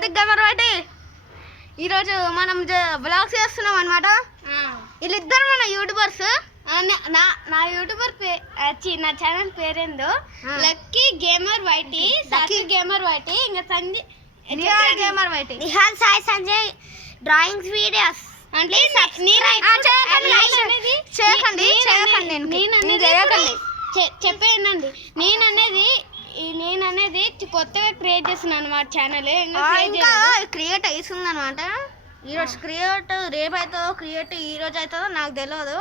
Satvik gamer వాటి ఈరోజు మనం బ్లాగ్స్ చేస్తున్నాం అనమాట. వీళ్ళిద్దరు మన యూట్యూబర్స్. నా యూట్యూబర్ నా ఛానల్ పేరేందో lucky gamer YT, Satvik gamer YT, ఇంకా Nihal gamer YT, Nihal Sai Sanjay drawings videos. అంటే చెప్పేనండి, నేననేది కొత్తగా క్రియేట్ చేస్తున్నాను అనమాట ఛానల్. ఇంకా క్రియేట్ అవుతుంది అనమాట. ఈరోజు క్రియేట్ రేపు అవుతుందో క్రియేట్ ఈరోజు అవుతుందో నాకు తెలియదు.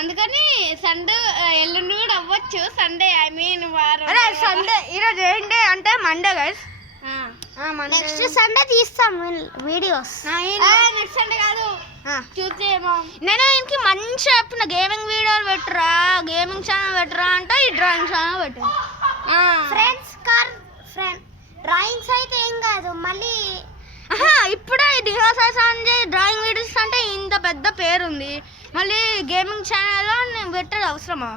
అందుకని సండే ఎల్లుండి కూడా అవ్వచ్చు. సండే ఐ మీన్ వారం సండే. ఈరోజు ఏంటి అంటే మండే గైస్. నెక్స్ట్ సండే తీస్తాం వీడియోస్. నెక్స్ట్ సండే కాదు, చూస్తే నేను ఇంక మంచిగా చెప్పిన గేమింగ్ వీడియోలు పెట్టరా, గేమింగ్ ఛానల్ పెట్టరా అంటే ఈ డ్రాయింగ్ ఛానల్ పెట్టు. డ్రాయింగ్స్ అయితే ఏం కాదు. మళ్ళీ ఇప్పుడే నిహాల్ సాయి సంజయ్ డ్రాయింగ్ వీడియోస్ అంటే ఇంత పెద్ద పేరు ఉంది, మళ్ళీ గేమింగ్ ఛానల్లో నేను పెట్టేది అవసరమా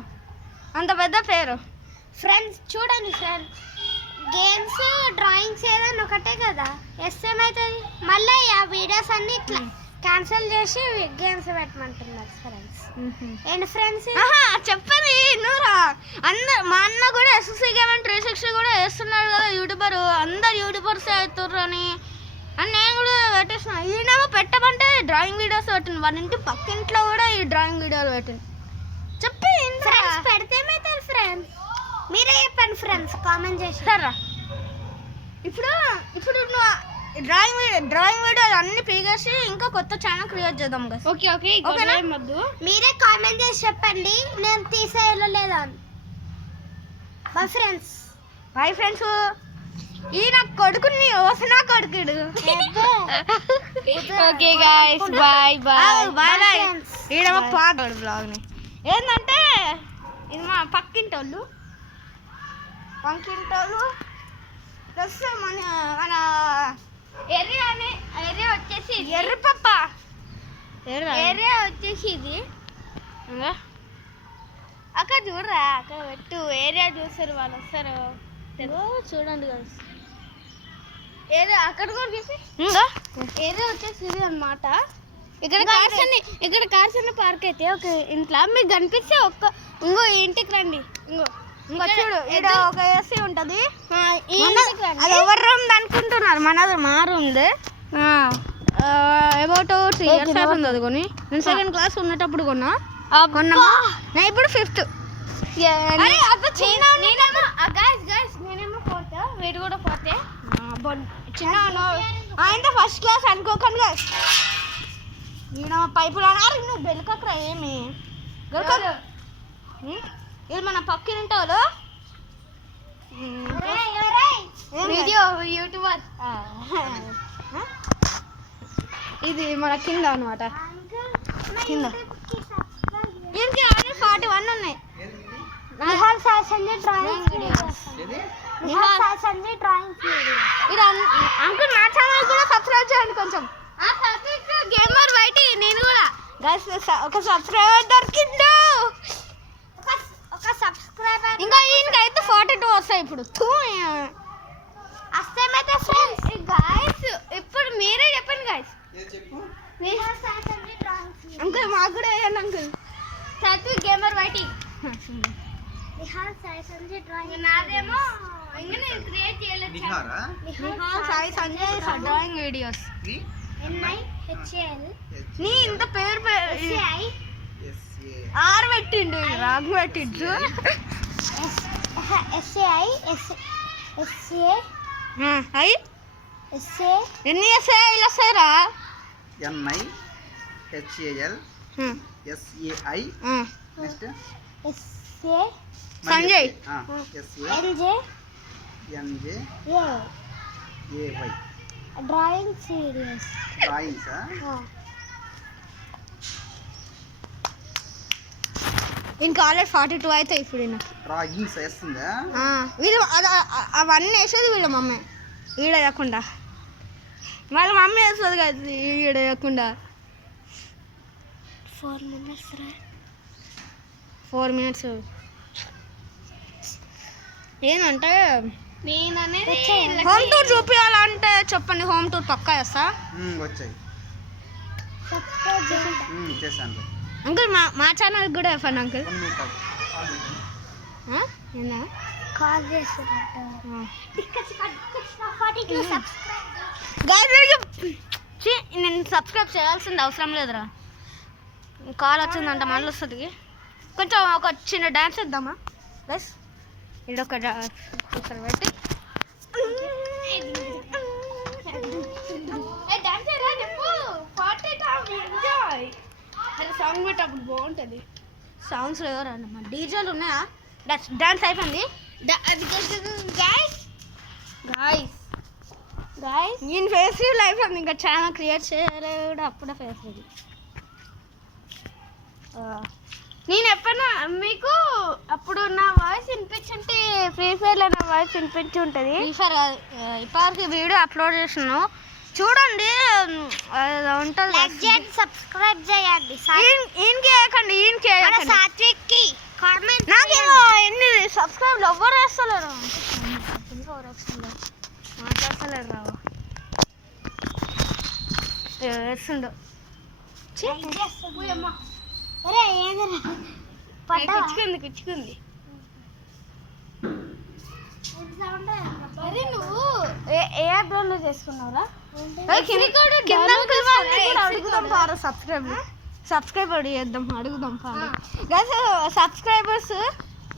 అంత పెద్ద పేరు? ఫ్రెండ్స్ చూడండి ఫ్రెండ్స్, గేమ్స్ డ్రాయింగ్స్ ఏదైనా ఒకటే కదా. ఏమవుతుంది మళ్ళీ ఆ వీడియోస్ అన్ని ఇట్లా క్యాన్సిల్ చేసి గేమ్స్ పెట్టమంటున్నారు ఫ్రెండ్స్. ఏంటి ఫ్రెండ్స్ చెప్పండి నువ్వురా. మా అన్న కూడా ఎస్ఎస్సీ గేమ్ 360 కూడా వేస్తున్నాడు కదా యూట్యూబర్. అందరు యూట్యూబర్స్ అవుతుర్రు అని నేను కూడా పెట్టేసిన. ఈయనేమో పెట్టమంటే డ్రాయింగ్ వీడియోస్ పెట్టింది, వాళ్ళ ఇంటి పక్కింట్లో కూడా ఈ డ్రాయింగ్ వీడియోలు పెట్టింది. చెప్పి పెడితే ఏమవుతారు ఫ్రెండ్స్ మీరే చెప్పండి ఫ్రెండ్స్, కామెంట్ చేస్తారా. ఇప్పుడు నువ్వు డ్రాయింగ్ వీడియోలు అన్ని పీగేసి ఇంకా కొత్త ఛానల్ క్రియేట్ చేద్దాం కదా. ఓకేనా? మీరే కామెంట్ చేసి చెప్పండి నేను తీసేయాలో లేదా అని. Bye friends. ఈ నా కొడుకుని నా కొడుకుడు. Okay guys, bye bye bye. ఈడేమో పాడాడు బ్లాగ్ని. ఏంటంటే ఇది మా పక్కింటోళ్ళు ప్లస్ మన ఏరియా వచ్చేసి ఎర్రి పప్ప ఏరియా వచ్చేసి ఇది. అక్కడ చూడరా, అక్కడ పెట్టు ఏరియా చూస్తారు వాళ్ళు వస్తారు చూడండి కదా. ఏరియా అక్కడ కూడా చూసి ఏరియా వచ్చేసి ఇది అనమాట. ఇక్కడ కార్స్ అన్ని పార్క్ అయితే ఒక ఇంట్లో మీకు కనిపిస్తే ఇంకో ఇంటికి రండి. ఇంకా చూడు ఇక్కడ ఒక ఏసీ ఉంటది. అది ఎవరి రూమ్ అనుకుంటున్నారు, మనది మా రూమ్. అబౌట్ 3 years అవుతుంది అది కొని. నేను 2nd క్లాస్ ఉన్నప్పుడు కొన్నాము. నేను ఇప్పుడు 5th. నేనేమో 4th, వీడు కూడా 4th. చిన్న ఆయన 1st క్లాస్ అనుకోకండి కదా. నేను పైపులు అన్నారు, నువ్వు బెల్కరా ఏమి గెలకదు. ఇది మన పక్కింటోళ్ళు వీడియో యూట్యూబర్. ఇది మన కింద అనమాట. కింద దీనికి 41 ఉన్నాయి. Nihal Sai Sanjay drawing videos. Uncle నా ఛానల్ కూడా సబ్స్క్రైబ్ చేయండి కొంచెం. గేమర్ వైటి నేను కూడా గైస్ ఒక సబ్స్క్రైబర్ దొరికిండు. సబ్స్క్రైబర్ ఇంకా ఈయనకైతే 42 వస్తాయి ఇప్పుడు. అస్తేమైతే ఫ్రెండ్స్ గైస్ ఇప్పుడు మీరే చెప్పండి గైస్. అంకుల్ మాకు కూడా వేయండి uncle. Satvik gamer YT, Nihal Sai Sanjay drawing. నాదేమో ఇంకా నేను క్రియేట్ చేయలేదు. Nihal Sai Sanjay drawing videos. NIHAL నీ ఇంత పేరు ఆర్ పెట్టిండు, రాగు పెట్టిండు. ఎన్ని ఎస్ఏఐలు వస్తాయిరా? NIHAL SAI next Sanjay NJAY drawing serious. Drawings ఇంకా ఆల్రెడీ 42 అవుతాయి ఇప్పుడు. డ్రాయింగ్స్ వేస్తుందా వీళ్ళు? అవన్నీ వేసేది వీళ్ళ మమ్మీ, ఈడ వేయకుండా. వాళ్ళ మమ్మీ వేస్తుంది కదా ఈడ వేయకుండా. 4 minutes ఏంటంటే హోమ్ టూర్ చూపించాలంటే చెప్పండి, హోమ్ టూర్ పక్కా చేస్తా. వచ్చాయి చేశాను అంకుల్ మా ఛానల్ కూడా చెప్పండి అంకుల్. నేను సబ్స్క్రైబ్ చేయాల్సింది అవసరం లేదురా, కాల్ వచ్చిందంట మళ్ళీ వస్తుంది. కొంచెం ఒక చిన్న డ్యాన్స్ ఇద్దామా బస్? ఇదొక చూసారు పెట్టి సాంగ్ పెట్టప్పుడు బాగుంటుంది. సాంగ్స్ ఎవరన్నా డీజేలు ఉన్నాయా? డాన్స్ అయిపోయింది. నేను ఫేస్ రివీల్ అయిపోయింది, ఇంకా ఛానల్ క్రియేట్ చేయలేదు, అప్పుడే ఫేస్ రివీల్. నేను ఎప్పుడన్నా మీకు అప్పుడు నా వాయిస్ వినిపించుంటే ఫ్రీ ఫైర్లో నా వాయిస్ వినిపించి ఉంటుంది. ఫ్రీ ఫైర్ కాదు, ఇప్పటివరకు వీడియో అప్లోడ్ చేస్తున్నాను చూడండి, ఉంటుంది. సబ్స్క్రైబ్ చేయండి. నాకేమో ఎన్ని సబ్స్క్రైబ్లు ఎవ్వరు వేస్తలేరు, మాట్లాడతలేరు రావు వేస్తుండు. కిచ్చుకుంది. అరే నువ్వు ఏ యాప్లో చేసుకున్నావురా? అడుగుదాం పారు, సబ్స్క్రైబర్ చేద్దాం, అడుగుదాం పారు. సబ్స్క్రైబర్స్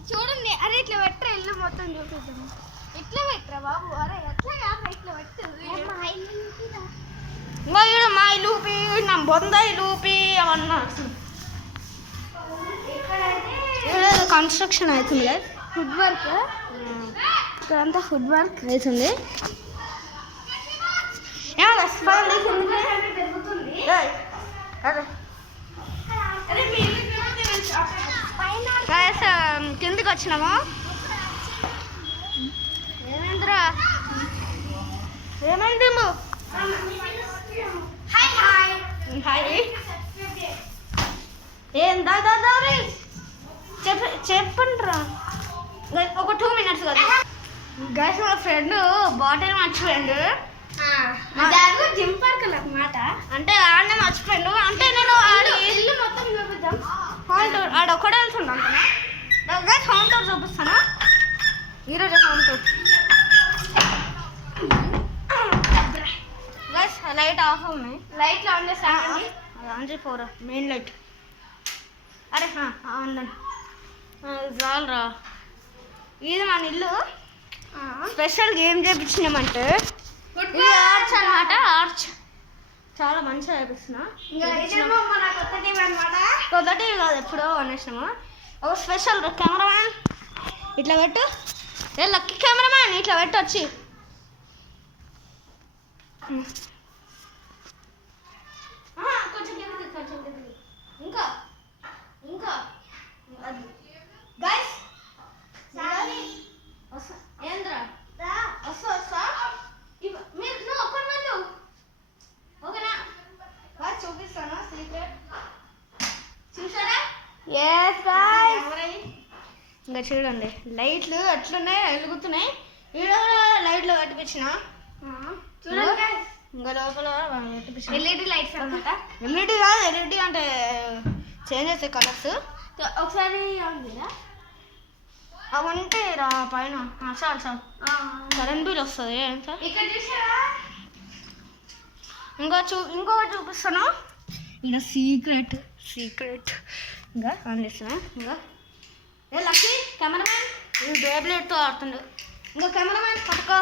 చూడండి. అరే ఇట్లా పెట్టరా, ఇల్లు మొత్తం చూపిద్దాం. ఇట్లా పెట్టరా బాబు, అరే ఎట్లా కాదు, ఇట్లా పెట్టు. మా ఇల్లు నా బొంద ఇల్లు అవన్నా కన్స్ట్రక్షన్ అవుతుంది, ఫుడ్ వర్క్ ఇక్కడంతా ఫుడ్ వర్క్ అవుతుంది. కిందికి వచ్చినాము. ఏమైందిరా, ఏమైంది? ఏం దాదారి చెప్పండి రా, ఒక 2 minutes కదా. గైస్ మా ఫ్రెండ్ బాటిల్ మర్చిపోయాడు, జిమ్ పార్క్ అన్నమాట. అంటే ఆడనే మర్చిపోయాడు, అంటే నేను ఇల్లు మొత్తం చూపిద్దాం. హోమ్ టూర్ ఆడ ఒక్కడే వెళ్తున్నాను అంటున్నా. గైస్ హోమ్ టూర్ చూపిస్తాను ఈరోజు. Home tour guys light off ఉన్నాయి, లైట్లు ఆన్ చేస్తాను. ఆన్ చేయపోరా మెయిన్ లైట్. అరే ఆన్ చాలరా. ఇది మన ఇల్లు. స్పెషల్ గేమ్ చేయించినామంటే ఇది ఆర్చ్ అనమాట. ఆర్చ్ చాలా మంచిగా చేపిస్తున్నా. కొత్త టీవీ కాదు, ఎప్పుడో అనేసినాము. ఒక స్పెషల్ కెమెరామ్యాన్ ఇట్లా పెట్టు, ఏ లక్కీ కెమెరామ్యాన్ ఇట్లా పెట్టు వచ్చి. కొంచెం ఇంకా ఇంకా గైస్ ఏంద్రా వస్తా మీరు నువ్వు ఒక్కడి వెళ్ళు, ఓకేనా? చూపిస్తాను సీక్రెట్, చూసారా? ఇంకా చూడండి లైట్లు అట్లున్నాయి, వెలుగుతున్నాయి. ఈడ కూడా లైట్లు కట్టిపించిన చూడండి. ఇంకా లోపల ఎల్ఈడి లైట్స్ అనమాట. ఎల్ఈడి కాదు, ఎల్ఈడి అంటే చేంజ్ చేసే కలర్స్. ఒకసారి అవి ఉంటే రా పైన. చాలు చాలు, కరెంట్ బిల్ వస్తుంది సార్. ఇంకొకటి చూపిస్తాను. ఇంకా సీక్రెట్ ఇంకా అందిస్తున్నా. ఇంకా ఏ లక్కీ కెమెరామ్యాన్ ఇది బేబ్లెట్తో ఆడుతుండు. ఇంకా కెమెరామ్యాన్ పట్టుకో,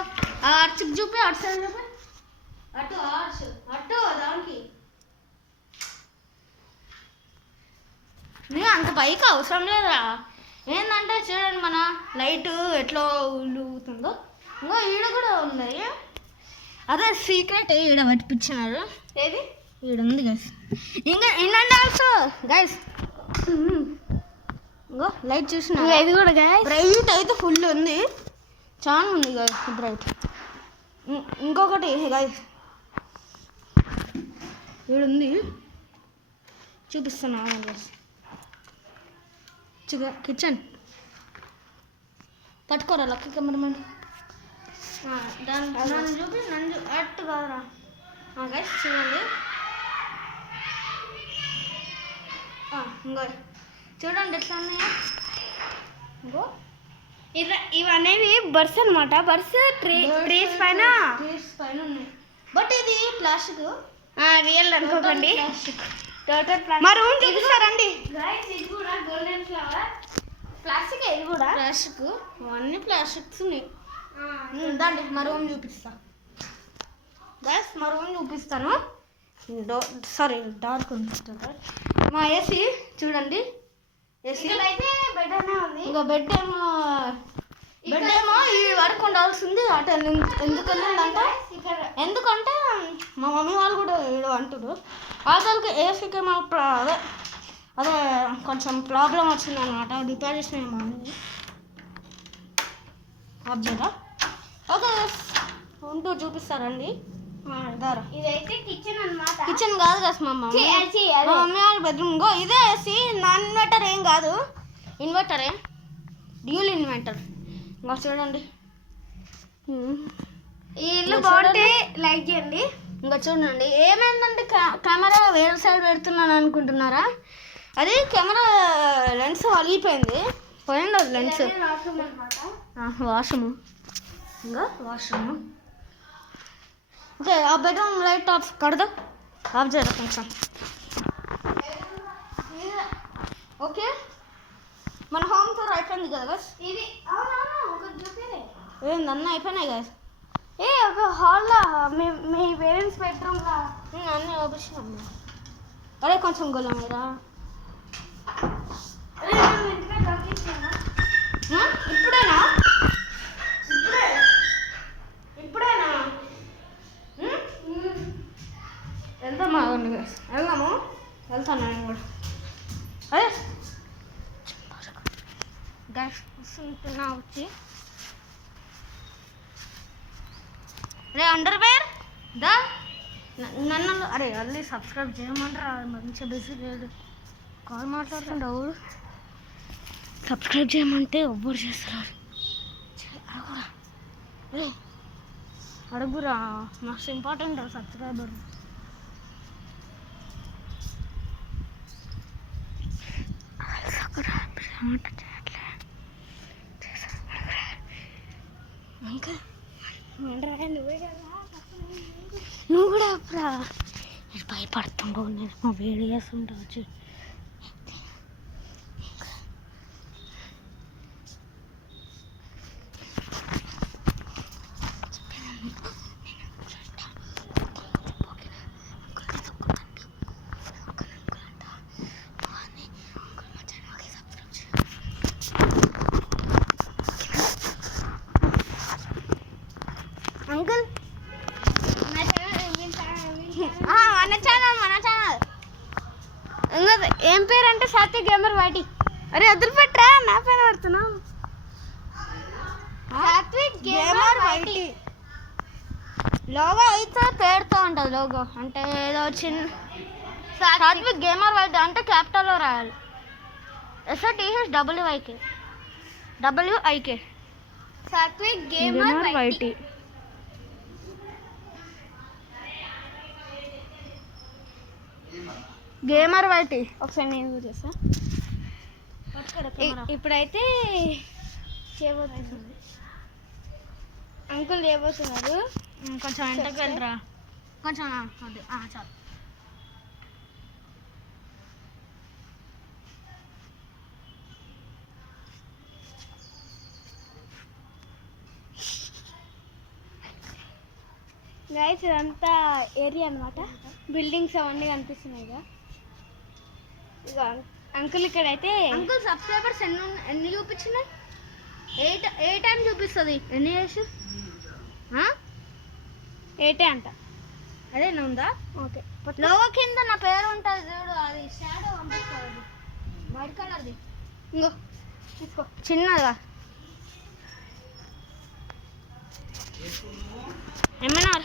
ఆర్చ్కి చూపి, అటు సైడ్ చూపి, అటు ఆర్చ్ అటు దానికి. అంత పైకి అవసరం లేదురా. ఏంటంటే చూడండి మన లైట్ ఎట్లా ఊలుగుతుందో. ఇంకో ఈడ కూడా ఉన్నాయి, అదే సీక్రెట్. ఈడ పట్టిపించినారు. ఏది ఈడ ఉంది గైస్. ఇంకా ఏంటంటే ఆల్సో గైస్ ఇంకో లైట్ చూసిన ఇది కూడా గైస్ బ్రైట్ అయితే ఫుల్ ఉంది, చాలా ఉంది గైస్ బ్రైట్. ఇంకొకటి గైస్ ఈడుంది, చూపిస్తున్నా గైస్. కిచెన్ పట్టుకోరా లక్కీ కెమెరామెన్. నన్ను చూపి అట్టు కాదురా గైస్ చూడండి. ఇంకో చూడండి ఎట్లా ఉన్నాయో. ఇంకో ఇవనేవి బర్డ్స్ అనమాట. బర్డ్స్ ట్రీస్ పైన ఉన్నాయి. బట్ ఇది ప్లాస్టిక్ రియల్ అనుకోకండి. మా రూమ్ చూపిస్తారండి. ఇది కూడా గోల్డెన్ ఫ్లవర్ ప్లాస్టిక్. ఇది కూడా ప్లాస్టిక్. అన్ని ప్లాస్టిక్స్ ఉన్నాయి. దాండి మా రూమ్ చూపిస్తా గైస్. మా రూమ్ చూపిస్తాను. సారీ డార్క్ ఉంటుంది. మా ఏసీ చూడండి. ఏసీ అయితే బెడ్ అనే ఉంది. ఇంకా బెడ్ ఏమో ఈ వరకు ఉండాల్సింది అటు ఎందుకంటే మా మమ్మీ వాళ్ళు కూడా ఏదో అంటారు. వాళ్ళకి ఏసీకి మా అదే కొంచెం ప్రాబ్లం వచ్చింది అనమాట. రిపేర్ చేసిన మా మమ్మీ అబ్జర్వా. ఓకే ఉంటూ చూపిస్తారండి. ఇదైతే కిచెన్ అన్నమాట. కిచెన్ కాదు కదా మా మమ్మీ వాళ్ళ బెడ్రూమ్. ఇదే ఏసీ. నాన్ ఇన్వర్టర్ ఏం కాదు, ఇన్వర్టరే, డ్యూల్ ఇన్వర్టర్. ఇంకా చూడండి ఈ ఇల్లు బాగుంటే లైక్ చేయండి. ఇంకా చూడండి ఏమైందంటే కెమెరా వేరే సైడ్ పెడుతున్నాను అనుకుంటున్నారా? అది కెమెరా లెన్స్ వలిగిపోయింది. పోయింది అది లెన్స్. వాష్రూమ్. ఇంకా వాష్రూమ్. ఓకే ఆ బెడ్రూమ్ లైట్ ఆఫ్ కడదా ఆఫ్ చేయరా కొంచెం. ఓకే మన హోమ్ టూర్ అయిపోయింది కదా బస్. ఇది ఏందన్న అయిపోయినాయి కదా. ఒక హాల్లో మీ పేరెంట్స్ బెడ్రూమ్లో అన్నీ చూపించినాం. అరే కొంచెం గొల్లం మీరా. ఇప్పుడేనా ఇప్పుడేనా వెళ్తామా? వెళ్తాను నేను కూడా. అదే గ్యాస్ వస్తుంటున్నా వచ్చి. అరే అండర్వేర్ దా నన్ను అరే అల్లి సబ్స్క్రైబ్ చేయమంటారా? మంచిగా బిజీ లేదు, కాల్ మాట్లాడుతుండవు. సబ్స్క్రైబ్ చేయమంటే ఎవ్వరు చేస్తున్నారు. అరే అడుగురా, మస్తు ఇంపార్టెంట్ సబ్స్క్రైబర్. నువ్వు కూడా అప్పుడా భయపడుతుండవు. నేను వేడి చేస్తుంటా వచ్చి. అంకుల్ మన ఛానల్ ఏం పేరు అంటే సాత్విక్ గేమర్ వైటీ. అరే వదిలి పెట్టరా, నా పేరు పెడుతున్నావు. Satvik gamer YT. లోగో అయితే పేరుతో ఉంటుంది. లోగో అంటే ఏదో చిన్న సాత్విక్ గేమర్ వైటీ అంటే క్యాపిటల్లో రాయాలి. SATH WIK Sathvik gamer YT. Gamer YT ఒకసారి నేను చేస్తా. ఇప్పుడైతే చేయబోతుంది అంకుల్, చేయబోతున్నారు. కొంచెం ఎంతకు వెళ్ళరా, కొంచెం అది చాలు. గైస్ ఇదంతా ఏరియా అనమాట. బిల్డింగ్స్ అవన్నీ కనిపిస్తున్నాయి ఇక. అంకుల్ ఇక్కడైతే అంకుల్ సబ్స్క్రైబర్స్ ఎన్ని చూపించినాయి? 8 అని చూపిస్తుంది. ఎన్ని ఇయర్స్? 8 అంట. అదే ఉందా? ఓకే. లోగో కింద నా పేరు ఉంటుంది చూడు, అది షాడో పంపిస్తుంది, వైట్ కలర్ది. ఇంకో తీసుకో చిన్నగా. MNR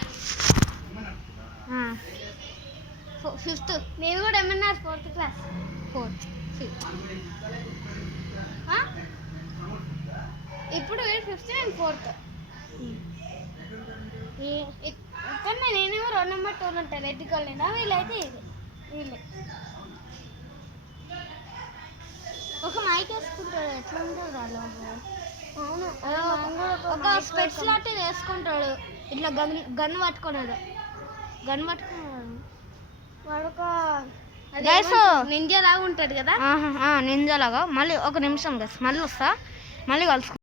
5th. నేను కూడా MNR 4th క్లాస్. 4th ఇప్పుడు 5th, నేను 4th. ఇక్కడ నేనేమో 2 నెంబర్ 2 ఉంటాను రెడ్ కలర్ వీళ్ళైతే ఇది వీళ్ళే ఒక మైక్ వేసుకుంటాడు ఎట్లా ఉంటాడు వాళ్ళు అవును ఒక స్పెట్స్ లాంటిది వేసుకుంటాడు ఇట్లా గన్ పట్టుకున్నాడు వాడు ఒక నింజా లాగా ఉంటాడు కదా నింజా లాగా మళ్ళీ ఒక నిమిషం గస్ మళ్ళీ వస్తా మళ్ళీ కలుసుకుంటా